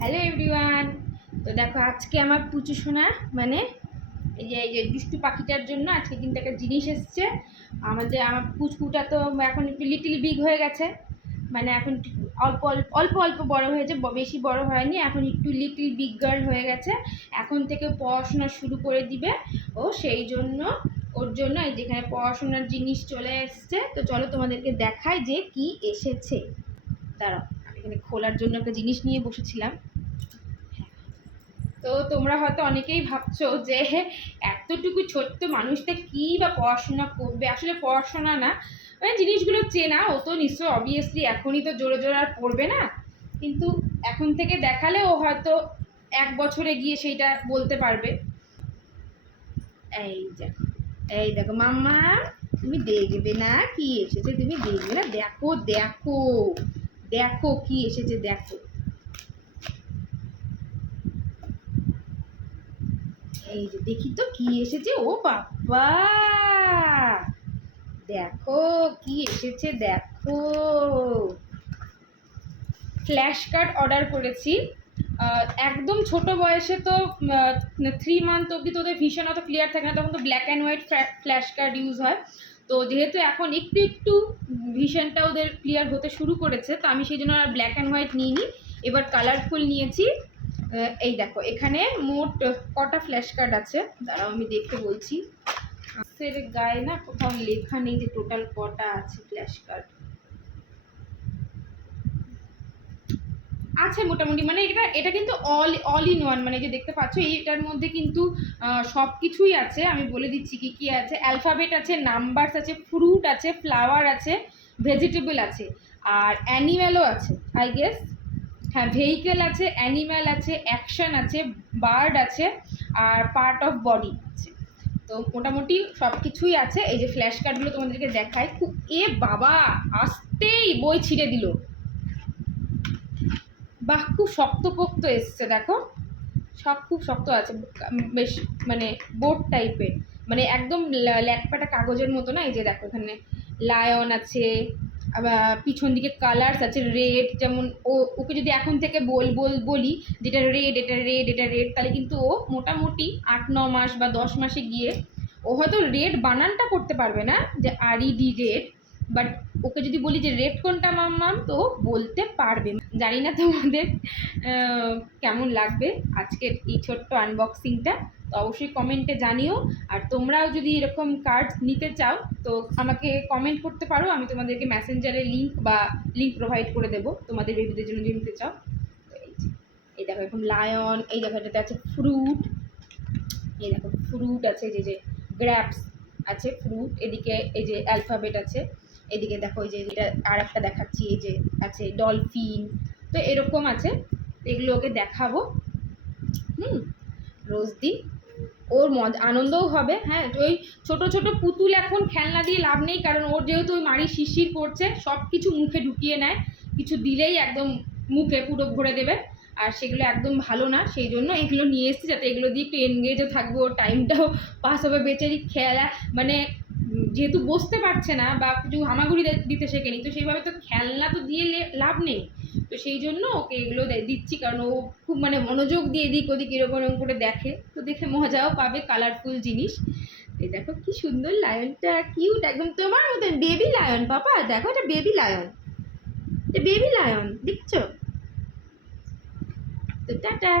Hello everyone. তো দেখো আজকে আমার পুচু সোনা মানে এই যে দুষ্টু পাখিটার জন্য আজকে কিন্তু একটা জিনিস এসছে। আমার পুচকুটা তো এখন একটু লিটিল বিগ হয়ে গেছে, মানে এখন অল্প অল্প অল্প অল্প বড় হয়েছে, বেশি বড় হয়নি, এখন একটু লিটিল বিগ গার্ল হয়ে গেছে। এখন থেকে পড়াশোনা শুরু করে দিবে ও, সেই জন্য ওর জন্য এই যেখানে পড়াশোনার জিনিস চলে এসছে। তো চলো তোমাদেরকে দেখাই যে কি এসেছে। দাঁড়াও, এখানে খোলার জন্য একটা জিনিস নিয়ে বসেছিলাম। তো তোমরা হয়তো অনেকেই ভাবছো যে এতটুকু ছোট্ট মানুষটা কি বা পড়াশোনা করবে। আসলে পড়াশোনা না, মানে জিনিসগুলো চেনা, ও তো নিশ্চয় অবভিয়াসলি এখনই তো জোরে জোরে আর পড়বে না, কিন্তু এখন থেকে দেখালে ও হয়তো 1 বছরে গিয়ে সেইটা বলতে পারবে। এই দেখো, এই দেখো মাম্মা, তুমি দেখবে না কি এসেছে? তুমি দেখবে না? দেখো দেখো দেখো কি এসেছে, দেখো। এই যে দেখি তো কি এসেছে। ও বাবা, দেখো কি এসেছে, দেখো। ফ্ল্যাশ কার্ড অর্ডার করেছি। একদম ছোট বয়সে তো 3 মান্থ অবধি তোদের ভীষণ অত ক্লিয়ার থাকে না, তখন তো black and white flash card use হয়। তো যেহেতু এখন একটু একটু ভিশনটা ওদের ক্লিয়ার হতে শুরু করেছে, তো আমি সেই জন্য আর ব্ল্যাক অ্যান্ড হোয়াইট নিইনি, এবার কালারফুল নিয়েছি। এই দেখো এখানে মোট কটা ফ্ল্যাশ কার্ড আছে, দাঁড়াও আমি দেখতে বলছি। সের গায়ে না কোথাও লেখা নেই যে টোটাল কটা আছে ফ্ল্যাশ কার্ড। আছে মোটামুটি, মানে এটা কিন্তু অল ইন ওয়ান, মানে যে দেখতে পাচ্ছ এইটার মধ্যে কিন্তু সব কিছুই আছে। আমি বলে দিচ্ছি কি কি আছে। অ্যালফাবেট আছে, নাম্বারস আছে, ফ্রুট আছে, ফ্লাওয়ার আছে, ভেজিটেবল আছে, আর অ্যানিম্যালও আছে আই গেস। হ্যাঁ, ভেহিকেল আছে, অ্যানিম্যাল আছে, অ্যাকশন আছে, বার্ড আছে, আর পার্ট অফ বডি আছে। তো মোটামুটি সব কিছুই আছে। এই যে ফ্ল্যাশ কার্ডগুলো তোমাদেরকে দেখায়। খুব এ বাবা, আসতেই বই ছিঁড়ে দিল। বাহ, খুব শক্তপোক্ত এসছে, দেখো সব খুব শক্ত আছে, বেশ মানে বোর্ড টাইপের, মানে একদম ল্যাটপাটা কাগজের মতো না। এই যে দেখো এখানে লায়ন আছে, আবার পিছন দিকে কালার্স আছে, রেড, যেমন ওকে যদি এখন থেকে বলি যেটা রেড, এটা রেড, এটা রেড, তাহলে কিন্তু ও মোটামুটি 8-9 মাস বা 10 মাসে গিয়ে ও হয়তো রেড বানানটা করতে পারবে না, যে RED রেড, বাট ওকে যদি বলি যে রেড কোনটা মাম্মাম, তো বলতে পারবে। জানি না তোমাদের কেমন লাগবে আজকের এই ছোট্ট আনবক্সিংটা, তো অবশ্যই কমেন্টে জানিও। আর তোমরাও যদি এরকম কার্ড নিতে চাও তো আমাকে কমেন্ট করতে পারো, আমি তোমাদেরকে মেসেঞ্জারে লিঙ্ক প্রোভাইড করে দেবো তোমাদের বেবিদের জন্য যদি নিতে চাও। তো এই দেখো এখন লায়ন, এই দেখো এটাতে আছে ফ্রুট, এই দেখো ফ্রুট আছে, যে গ্র্যাপস আছে ফ্রুট, এদিকে এই যে অ্যালফাবেট আছে, এদিকে দেখো এই যে এটা আর একটা দেখাচ্ছি, এই যে আছে ডলফিন। তো এরকম আছে, এগুলো ওকে দেখাবো রোজ দিন, ওর আনন্দও হবে। হ্যাঁ, ওই ছোট ছোট পুতুল এখন খেলনা দিয়ে লাভ নেই, কারণ ওর যেহেতু ওই মাড়ি শিরশির করছে, সব কিছু মুখে ঢুকিয়ে নেয়, কিছু দিলেই একদম মুখে পুরো ভরে দেবে, আর সেগুলো একদম ভালো না। সেই জন্য এগুলো নিয়ে এসেছি, যাতে এগুলো দিয়ে একটু এনগেজও থাকবো, ওর টাইমটাও পাস হবে। বেচারি খেলা মানে যেহেতু বসতে পারছে না বা কিছু হামাগুড়ি দিতে শেখেনি, তো সেইভাবে তো খেলনা তো দিয়ে লাভ নেই। তো সেই জন্য ওকে এগুলো দিচ্ছি, কারণ ও খুব মানে মনোযোগ দিয়ে এদিক ওদিক এরকম এরকম করে দেখে, তো দেখে মজাও পাবে, কালারফুল জিনিস। এই দেখো কি সুন্দর লায়নটা, কিউট একদম তোমার মতন, বেবি লায়ন পাপা, দেখো এটা বেবি লায়ন, এটা বেবি লায়ন, দেখছো? তো টাটা।